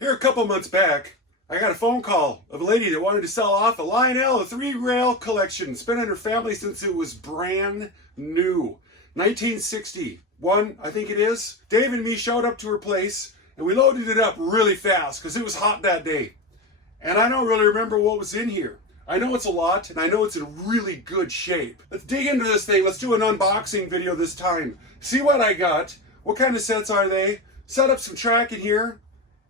Here a couple months back, I got a phone call of a lady that wanted to sell off a Lionel, a 3-rail collection. It's been in her family since it was brand new. 1961, I think it is. Dave and me showed up to her place and we loaded it up really fast because it was hot that day. And I don't really remember what was in here. I know it's a lot and I know it's in really good shape. Let's dig into this thing. Let's do an unboxing video this time. See what I got. What kind of sets are they? Set up some track in here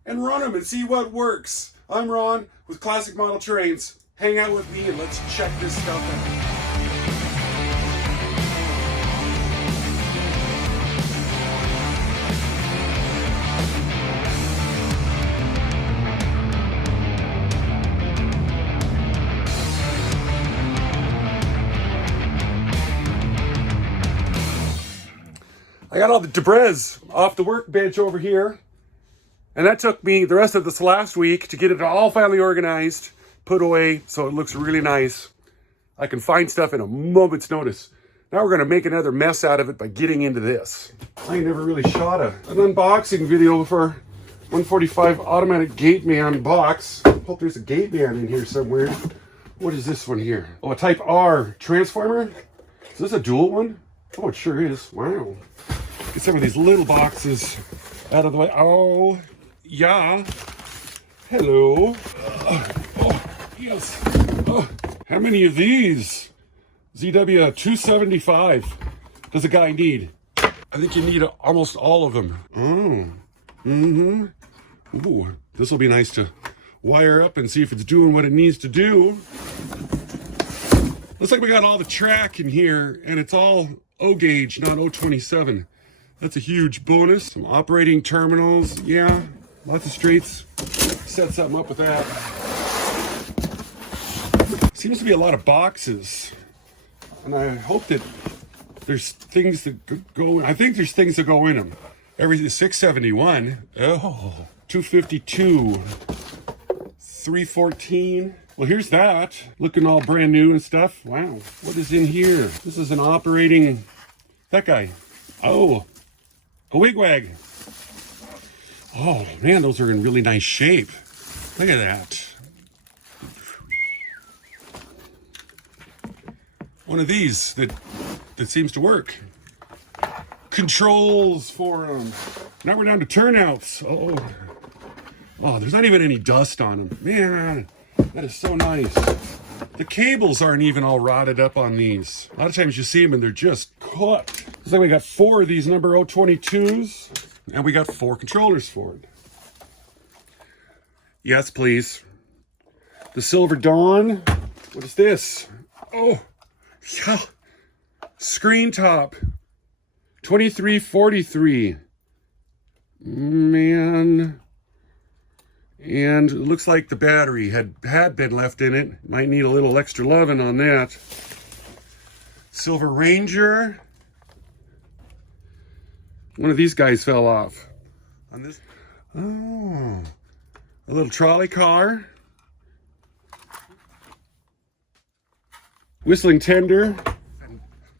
and run them and see what works. I'm Ron with Classic Model Trains. Hang out with me and let's check this stuff out. I got all the debris off the workbench over here. And that took me the rest of this last week to get it all finally organized, put away, so it looks really nice. I can find stuff in a moment's notice. Now we're gonna make another mess out of it by getting into this. I ain't never really shot an unboxing video for 145 Automatic Gateman box. Hope there's a Gateman in here somewhere. What is this one here? Oh, a Type R transformer? Is this a dual one? Oh, it sure is. Wow. Get some of these little boxes out of the way. Oh, yeah. Hello. Oh, yes. Oh, how many of these? ZW 275 does a guy need? I think you need almost all of them. Ooh, this will be nice to wire up and see if it's doing what it needs to do. Looks like we got all the track in here, and it's all O gauge, not 027. That's a huge bonus. Some operating terminals, yeah, lots of straights. Set something up with that. Seems to be a lot of boxes, and I hope that there's things that go. I think there's things that go in them. Everything 671. Oh, 252, 314. Well, here's that, looking all brand new and stuff. Wow, what is in here? This is an operating, that guy. Oh, a wigwag. Oh man, those are in really nice shape. Look at that. One of these that seems to work. Controls for them. Now we're down to turnouts. Oh, there's not even any dust on them. Man, that is so nice. The cables aren't even all rotted up on these. A lot of times you see them and they're just cooked. Looks like we got 4 of these number 022s, and we got 4 controllers for it. Yes, please. The Silver Dawn. What is this? Oh, yeah. Screen top. 2343. Man. And it looks like the battery had been left in it. Might need a little extra loving on that. Silver Ranger. One of these guys fell off. On this. Oh, a little trolley car. Whistling tender.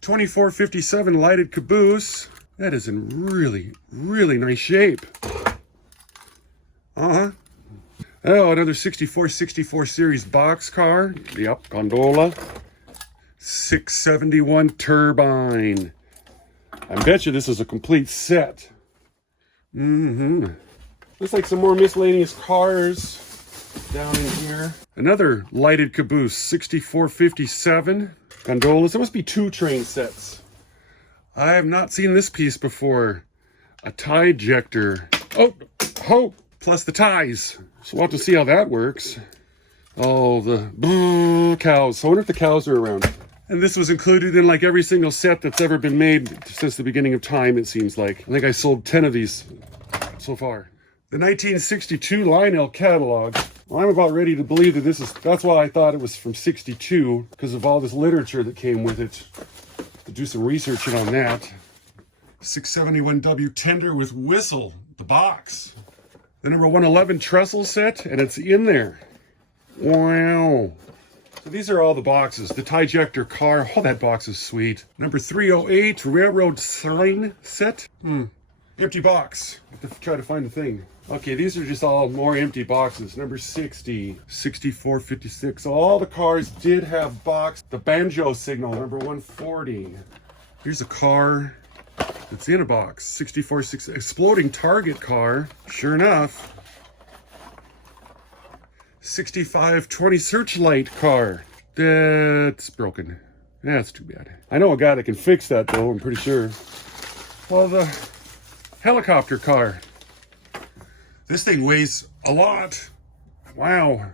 2457 lighted caboose. That is in really, really nice shape. Uh-huh. Oh, another 64 series box car. Yep, gondola. 671 Turbine. I bet you this is a complete set. Looks like some more miscellaneous cars down in here. Another lighted caboose, 6457 gondolas. There must be 2 train sets. I have not seen this piece before. A Tiejector. Oh, plus the ties. So we'll have to see how that works. Oh, the cows. I wonder if the cows are around. And this was included in like every single set that's ever been made since the beginning of time, it seems like. I think I sold 10 of these so far. The 1962 Lionel catalog. Well, I'm about ready to believe that that's why I thought it was from 62, because of all this literature that came with it. To do some researching on that. 671W tender with whistle, the box. The number 111 Trestle set, and it's in there. Wow. So these are all the boxes. The Tiejector car. Oh, that box is sweet. Number 308 railroad sign set. Empty box. I have to try to find the thing. Okay, these are just all more empty boxes. Number 60, 64, 56. So all the cars did have box. The Banjo Signal, number 140. Here's a car that's in a box. 64, 6, exploding target car. Sure enough. 65, 20 searchlight car. That's broken. That's too bad. I know a guy that can fix that though, I'm pretty sure. Well, the helicopter car. This thing weighs a lot. Wow.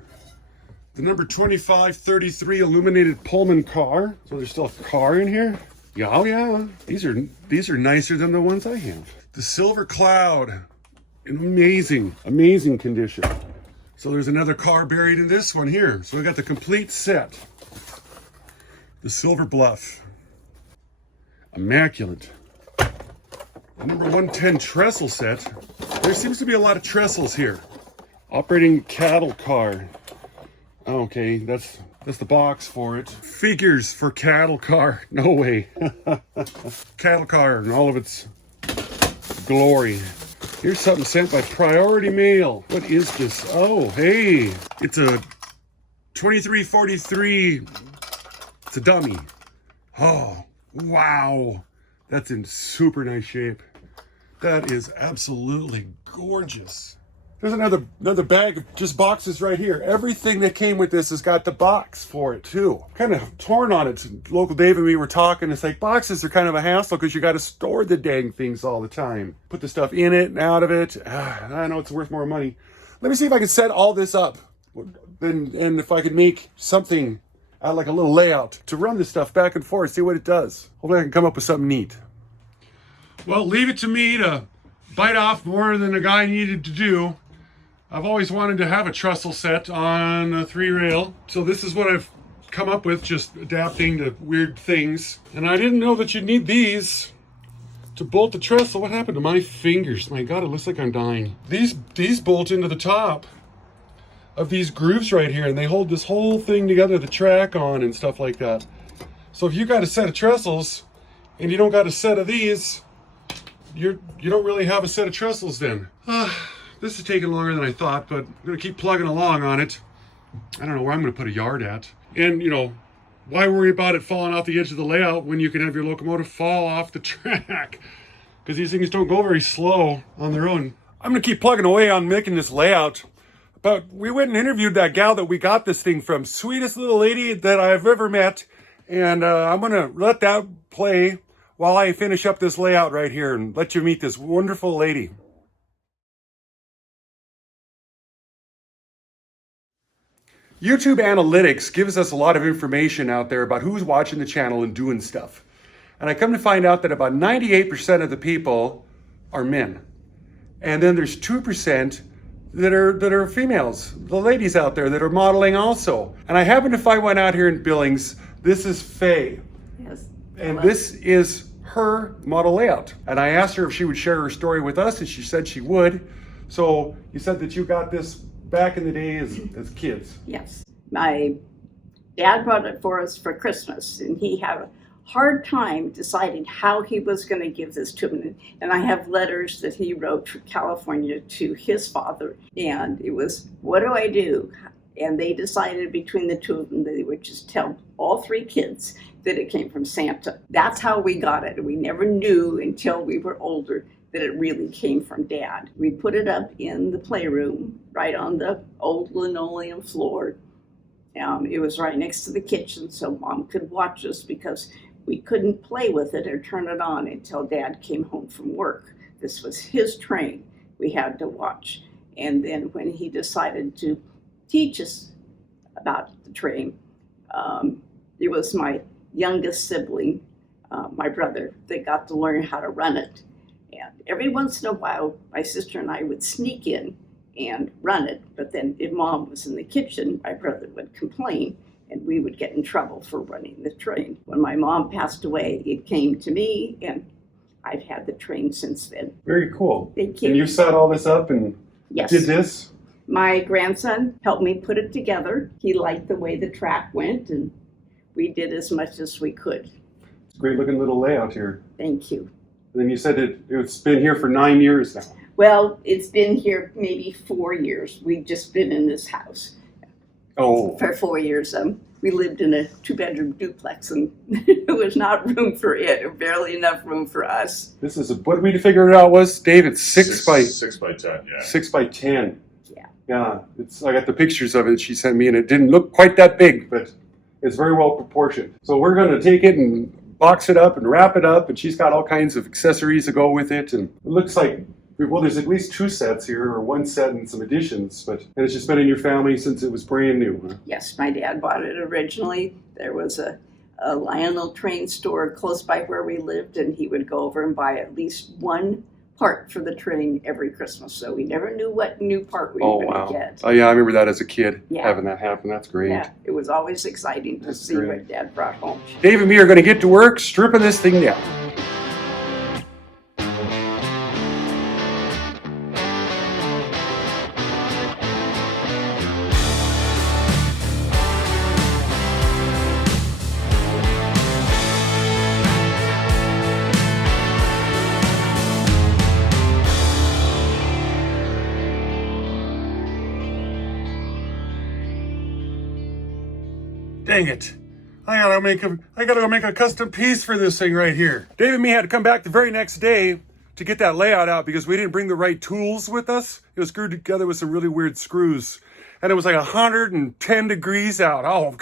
The number 2533 illuminated Pullman car. So there's still a car in here? Yeah, oh yeah. These are nicer than the ones I have. The Silver Cloud. In amazing condition. So there's another car buried in this one here. So we got the complete set. The Silver Bluff. Immaculate. The number 110 Trestle set. There seems to be a lot of trestles here. Operating cattle car. Okay, that's the box for it. Figures for cattle car. No way. Cattle car in all of its glory. Here's something sent by priority mail. What is this? Oh, hey. It's a 2343. It's a dummy. Oh, wow. That's in super nice shape. That is absolutely gorgeous. There's another bag of just boxes right here. Everything that came with this has got the box for it too. Kind of torn on it. Local Dave and me were talking. It's like boxes are kind of a hassle because you got to store the dang things all the time. Put the stuff in it and out of it. I know it's worth more money. Let me see if I can set all this up. And if I could make something like a little layout to run this stuff back and forth, see what it does. Hopefully I can come up with something neat. Well, leave it to me to bite off more than a guy needed to do. I've always wanted to have a trestle set on a 3-rail. So this is what I've come up with, just adapting to weird things. And I didn't know that you'd need these to bolt the trestle. What happened to my fingers? My God, it looks like I'm dying. These bolt into the top of these grooves right here, and they hold this whole thing together, the track on and stuff like that. So if you got a set of trestles and you don't got a set of these, you don't really have a set of trestles then. This is taking longer than I thought, but I'm gonna keep plugging along on it. I don't know where I'm gonna put a yard at. And you know, why worry about it falling off the edge of the layout when you can have your locomotive fall off the track? Because these things don't go very slow on their own. I'm gonna keep plugging away on making this layout. But we went and interviewed that gal that we got this thing from. Sweetest little lady that I've ever met. And I'm gonna let that play while I finish up this layout right here and let you meet this wonderful lady. YouTube analytics gives us a lot of information out there about who's watching the channel and doing stuff. And I come to find out that about 98% of the people are men. And then there's 2% that are females, the ladies out there that are modeling also. And I happen to find one out here in Billings. This is Faye. Yes. And this is her model layout. And I asked her if she would share her story with us, and she said she would. So you said that you got this back in the day as kids. Yes. My dad brought it for us for Christmas, and he had a hard time deciding how he was going to give this to me. And I have letters that he wrote from California to his father, and it was, what do I do? And they decided between the two of them that they would just tell all 3 kids that it came from Santa. That's how we got it. We never knew until we were older that it really came from Dad. We put it up in the playroom, right on the old linoleum floor. It was right next to the kitchen, so Mom could watch us because we couldn't play with it or turn it on until Dad came home from work. This was his train we had to watch. And then when he decided to teach us about the train, it was my youngest sibling, my brother, that got to learn how to run it. And every once in a while, my sister and I would sneak in and run it. But then if Mom was in the kitchen, my brother would complain, and we would get in trouble for running the train. When my mom passed away, it came to me, and I've had the train since then. Very cool. Thank you. And you set all this up and yes. Did this? My grandson helped me put it together. He liked the way the track went, and we did as much as we could. It's a great looking little layout here. Thank you. And then you said it's been here for 9 years now. Well, it's been here maybe 4 years. We've just been in this house for 4 years. We lived in a 2-bedroom duplex, and there was not room for it, or barely enough room for us. This is what we figured it out was, Dave, it's 6 by 10, yeah. 6 by 10. Yeah. Yeah, I got the pictures of it she sent me, and it didn't look quite that big, but it's very well proportioned. So we're going to take it and box it up and wrap it up, and she's got all kinds of accessories to go with it, and it looks like, well, there's at least 2 sets here, or 1 set and some additions, and it's just been in your family since it was brand new, huh? Yes, my dad bought it originally. There was a Lionel train store close by where we lived, and he would go over and buy at least 1 part for the train every Christmas. So we never knew what new part we were going to get. Oh, yeah, I remember that as a kid, Yeah. having that happen. That's great. Yeah, it was always exciting to see great. what Dad brought home. Dave and me are going to get to work stripping this thing down. Dang it. I gotta go make a custom piece for this thing right here. Dave and me had to come back the very next day to get that layout out because we didn't bring the right tools with us. It was screwed together with some really weird screws. And it was like 110 degrees out. Oh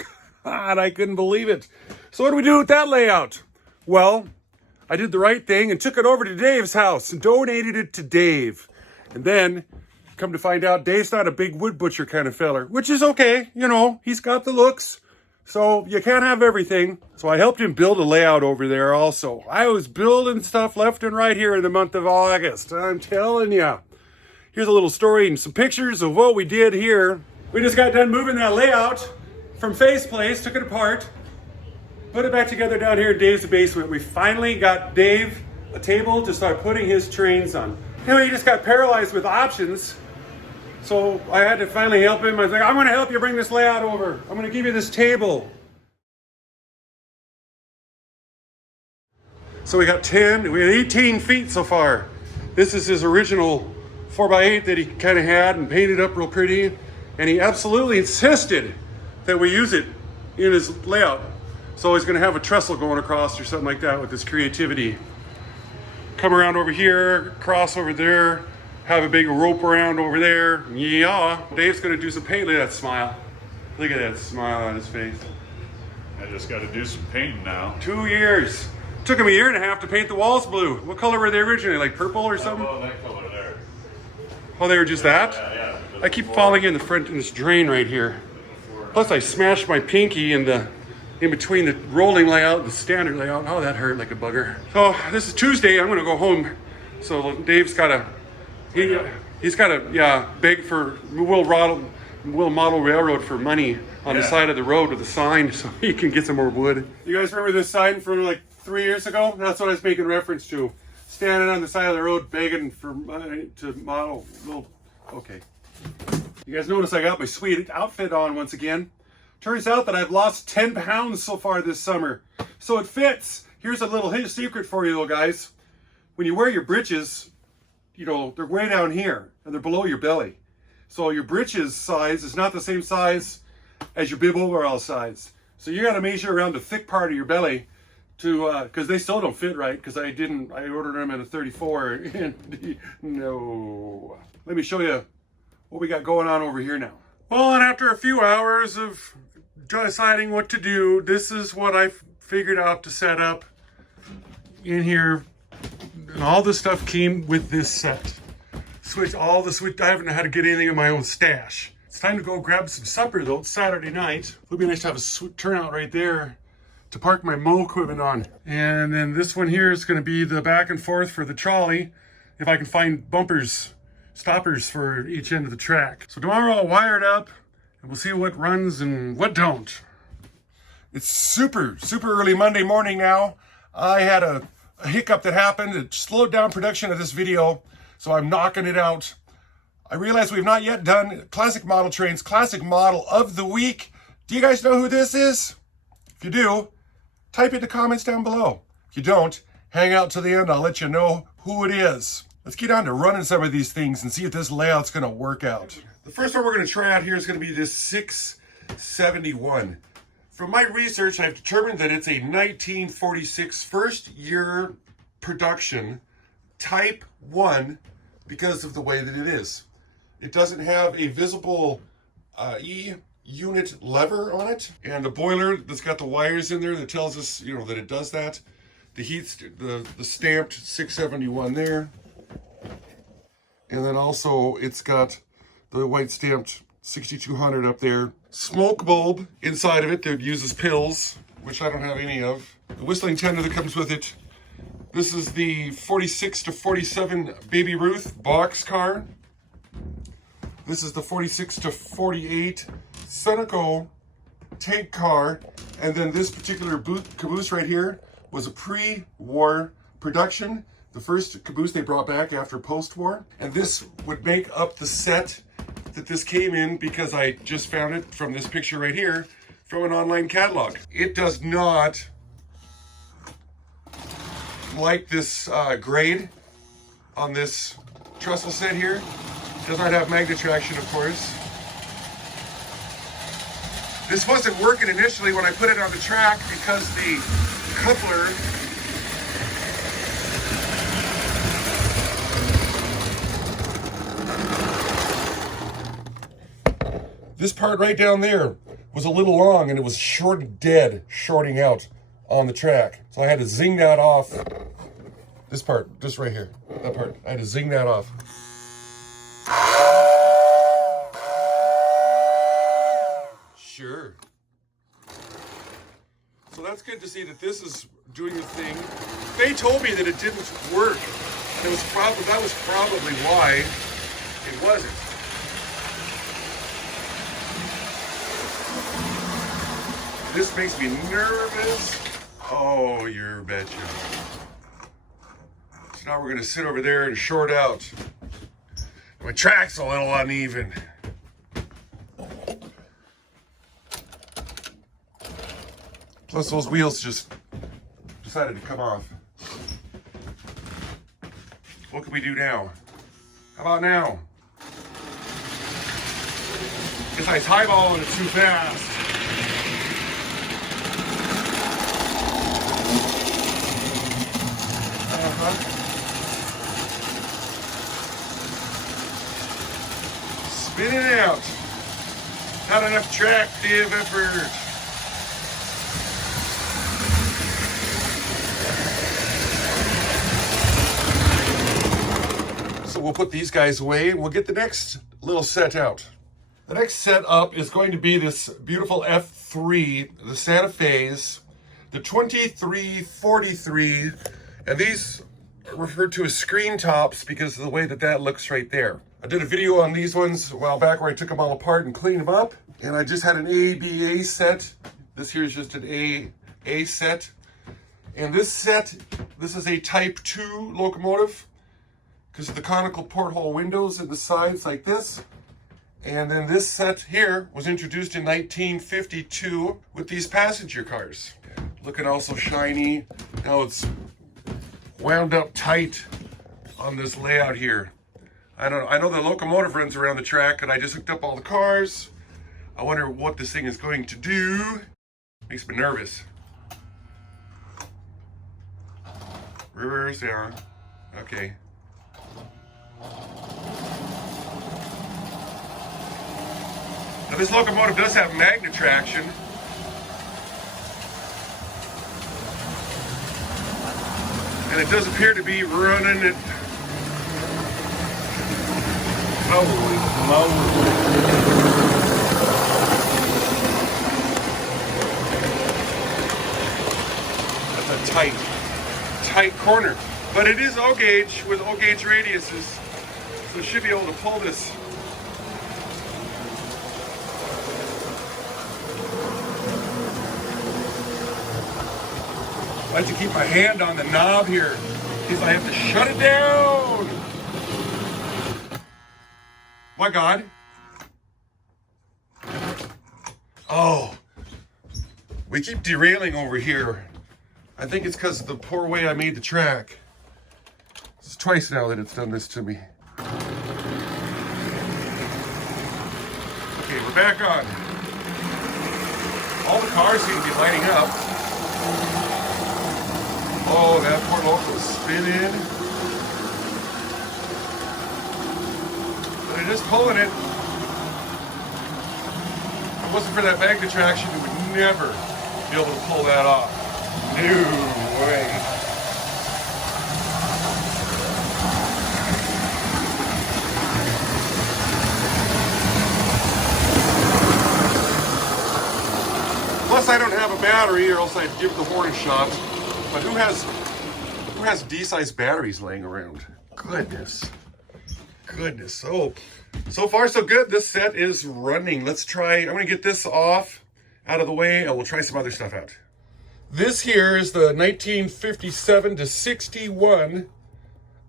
God, I couldn't believe it. So what do we do with that layout? Well, I did the right thing and took it over to Dave's house and donated it to Dave. And then, come to find out, Dave's not a big wood butcher kind of feller, which is okay. You know, he's got the looks. So you can't have everything. So I helped him build a layout over there also. I was building stuff left and right here in the month of August. I'm telling you. Here's a little story and some pictures of what we did here. We just got done moving that layout from Faye's place, took it apart, put it back together down here in Dave's basement. We finally got Dave a table to start putting his trains on. Anyway, he just got paralyzed with options. So I had to finally help him. I was like, I'm going to help you bring this layout over. I'm going to give you this table. So we got 18 feet so far. This is his original 4x8 that he kind of had and painted up real pretty. And he absolutely insisted that we use it in his layout. So he's going to have a trestle going across or something like that with his creativity. Come around over here, cross over there. Have a big rope around over there. Yeah. Dave's gonna do some paint. Look at that smile. Look at that smile on his face. I just got to do some painting now. 2 years. Took him 1.5 years to paint the walls blue. What color were they originally? Like purple or something? Oh, that color there. Oh, they were just that? Yeah. I keep falling in the front in this drain right here. Plus I smashed my pinky in between the rolling layout and the standard layout. Oh, that hurt like a bugger. So this is Tuesday. I'm gonna go home. So Dave's gotta He's got to beg for Will Model Railroad for money on the side of the road with a sign so he can get some more wood. You guys remember this sign from like 3 years ago? That's what I was making reference to. Standing on the side of the road begging for money to model. Okay. You guys notice I got my sweet outfit on once again. Turns out that I've lost 10 pounds so far this summer. So it fits. Here's a little secret for you though, guys. When you wear your britches, you know, they're way down here and they're below your belly. So your britches size is not the same size as your bib overall size. So you got to measure around the thick part of your belly to, because they still don't fit right because I ordered them at a 34 and no. Let me show you what we got going on over here now. Well, and after a few hours of deciding what to do, this is what I figured out to set up in here. And all this stuff came with this set. I haven't had to get anything in my own stash. It's time to go grab some supper though. It's Saturday night. It would be nice to have a turnout right there to park my mow equipment on. And then this one here is going to be the back and forth for the trolley. If I can find stoppers for each end of the track. So tomorrow I'll wire it up and we'll see what runs and what don't. It's super early Monday morning now. I had a hiccup that happened. It slowed down production of this video, so I'm knocking it out. I realize we've not yet done classic model trains, classic model of the week. Do you guys know who this is? If you do, type in the comments down below. If you don't, hang out to the end. I'll let you know who it is. Let's get on to running some of these things and see if this layout's gonna work out. The first one we're gonna try out here is gonna be this 671. From my research, I've determined that it's a 1946 first year production, type 1, because of the way that it is. It doesn't have a visible E-unit lever on it, and a boiler that's got the wires in there that tells us, you know, that it does that. The the stamped 671 there. And then also it's got the white stamped 6200 up there. Smoke bulb inside of it that uses pills, which I don't have any of. The whistling tender that comes with it. This is the 46 to 47 Baby Ruth box car. This is the 46 to 48 Seneco tank car. And then this particular caboose right here was a pre-war production. The first caboose they brought back after post-war. And this would make up the set that this came in, because I just found it from this picture right here from an online catalog. It does not like this grade on this trestle set here. Does not have magnet traction, of course. This wasn't working initially when I put it on the track because the coupler this part right down there was a little long and it was shorting out on the track. So I had to zing that off. This part, just right here, that part, I had to zing that off. Sure. So that's good to see that this is doing the thing. They told me that it didn't work. And that was probably why it wasn't. This makes me nervous. Oh, you're betcha. So now we're gonna sit over there and short out. My track's a little uneven. Plus those wheels just decided to come off. What can we do now? How about now? Guess I highballing it too fast. Spin it out. Not enough tractive effort. So we'll put these guys away and we'll get the next little set out. The next set up is going to be this beautiful F3, the Santa Fe's, the 2343, and these are referred to as screen tops because of the way that that looks right there. I did a video on these ones a while back where I took them all apart and cleaned them up, and I just had an ABA set. This here is just an A set. And this set, this is a Type 2 locomotive because of the conical porthole windows in the sides like this. And then this set here was introduced in 1952 with these passenger cars. Looking also shiny. Now it's wound up tight on this layout here. I know the locomotive runs around the track, and I just hooked up all the cars. I wonder what this thing is going to do. Makes me nervous. Reverse, yeah. Okay. Now this locomotive does have magnet traction. And it does appear to be running it. Holy moly. That's a tight corner. But it is O-gauge with O-gauge radiuses. So it should be able to pull this. I like to keep my hand on the knob here because I have to shut it down. My God. Oh, we keep derailing over here I think it's because of the poor way I made the track. It's twice now that it's done this to me. Okay, we're back on. All the cars seem to be lighting up. Oh, that poor loco's spinning. But it is pulling it. If it wasn't for that magnet traction, it would never be able to pull that off. No way. Plus, I don't have a battery, or else I'd give the horn a shot. But who has D-size batteries laying around? Goodness. So far so good. This set is running. Let's try. I'm gonna get this out of the way, and we'll try some other stuff out. This here is the 1957 to 61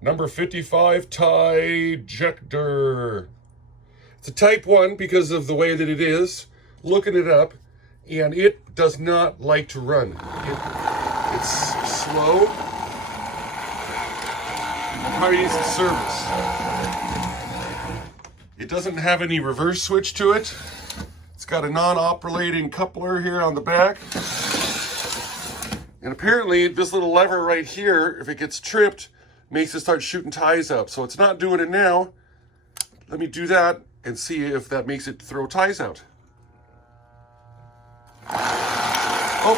number 55 Tiejector. It's a Type 1 because of the way that it is. Looking it up, and it does not like to run. It's slow. Probably needs some service. It doesn't have any reverse switch to it. It's got a non-operating coupler here on the back. And apparently this little lever right here, if it gets tripped, makes it start shooting ties up. So it's not doing it now. Let me do that and see if that makes it throw ties out. Oh.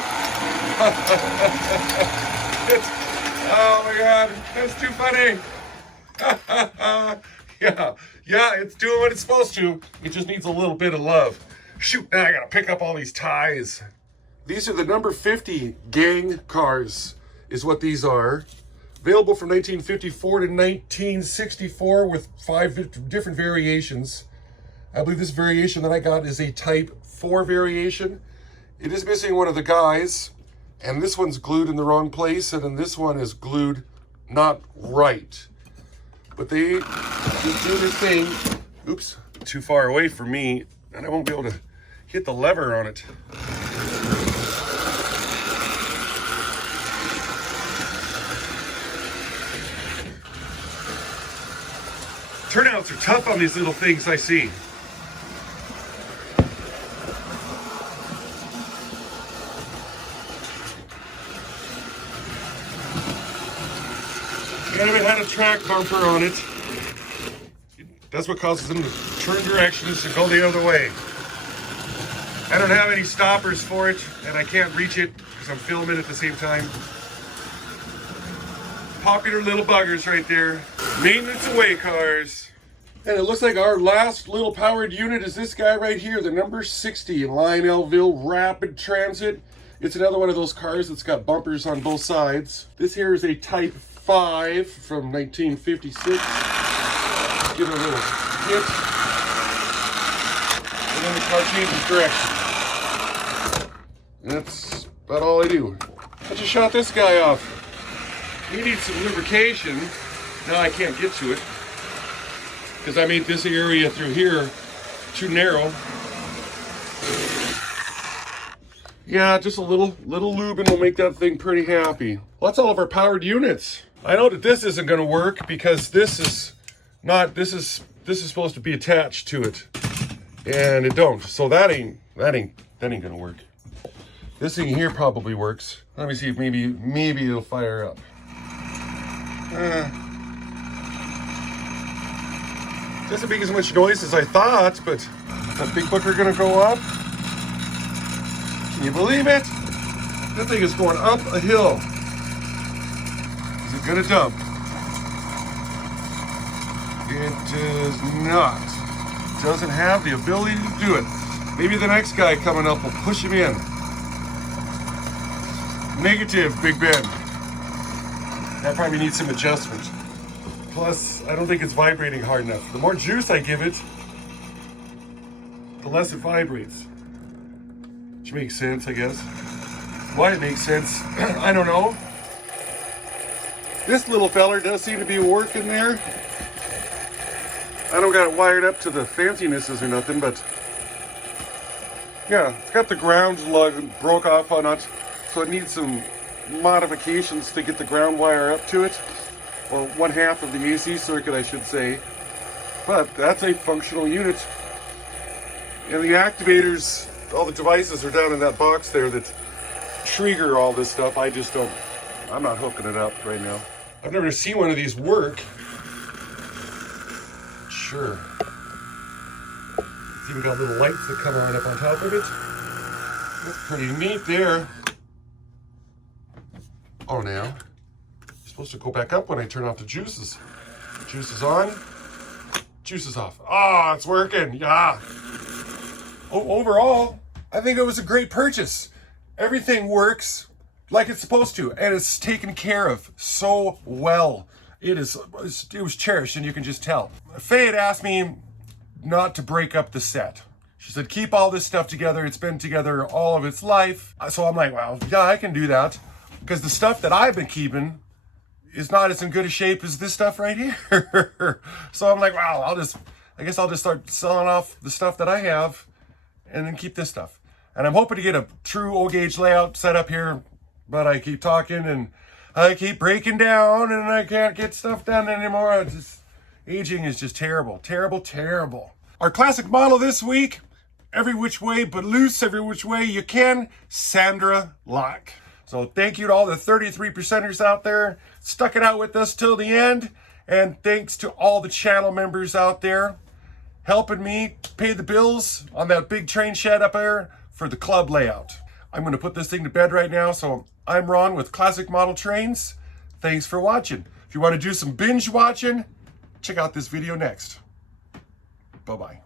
Oh my God, that's too funny. Yeah, it's doing what it's supposed to. It just needs a little bit of love. Shoot, now I gotta pick up all these ties. These are the number 50 gang cars, is what these are. Available from 1954 to 1964 with 5 different variations. I believe this variation that I got is a Type 4 variation. It is missing one of the guys, and this one's glued in the wrong place, and then this one is glued not right. But they do their thing. Oops, too far away from me, and I won't be able to hit the lever on it. Turnouts are tough on these little things, I see. None of it had a track bumper on it. That's what causes them to turn directions and go the other way. I don't have any stoppers for it, and I can't reach it because I'm filming at the same time. Popular little buggers right there. Maintenance away cars. And it looks like our last little powered unit is this guy right here, the number 60 in Lionelville Rapid Transit. It's another one of those cars that's got bumpers on both sides. This here is a Type 5 from 1956. Give it a little hit. And then the car changes direction. And that's about all I do. I just shot this guy off. He needs some lubrication. Now I can't get to it because I made this area through here too narrow. Yeah, just a little lube and we'll make that thing pretty happy. Well, that's all of our powered units. I know that this isn't going to work because this is supposed to be attached to it, and it don't. So that ain't going to work. This thing here probably works. Let me see if maybe it'll fire up. Doesn't make as much noise as I thought, but is that big booker gonna go up? Can you believe it? That thing is going up a hill. Is it gonna dump? It does not. It doesn't have the ability to do it. Maybe the next guy coming up will push him in. Negative, Big Ben. That probably needs some adjustment. Plus, I don't think it's vibrating hard enough. The more juice I give it, the less it vibrates. Which makes sense, I guess. Why it makes sense, I don't know. This little feller does seem to be working there. I don't got it wired up to the fancynesses or nothing, but yeah, it's got the ground lug broke off on it, so it needs some modifications to get the ground wire up to it, or 1/2 of the AC circuit, I should say. But that's a functional unit. And the activators, all the devices are down in that box there that trigger all this stuff. I'm not hooking it up right now. I've never seen one of these work. Sure. It's even got little lights that come on up on top of it. That's pretty neat there. Oh, now. You're supposed to go back up when I turn off the juices. Juice is on. Juice is off. Ah, it's working. Yeah. Overall, I think it was a great purchase. Everything works like it's supposed to, and it's taken care of so well. It was cherished, and you can just tell. Faye had asked me not to break up the set. She said, keep all this stuff together. It's been together all of its life. So I'm like, well, yeah, I can do that. Because the stuff that I've been keeping is not as in good a shape as this stuff right here. So I'm like, wow, I guess I'll just start selling off the stuff that I have and then keep this stuff. And I'm hoping to get a true O-gauge layout set up here, but I keep talking and I keep breaking down and I can't get stuff done anymore. Aging is just terrible, terrible, terrible. Our classic model this week, every which way but loose, every which way you can, Sandra Lock. So thank you to all the 33%ers out there, stuck it out with us till the end. And thanks to all the channel members out there, helping me pay the bills on that big train shed up there for the club layout. I'm going to put this thing to bed right now. So I'm Ron with Classic Model Trains. Thanks for watching. If you want to do some binge watching, check out this video next. Bye-bye.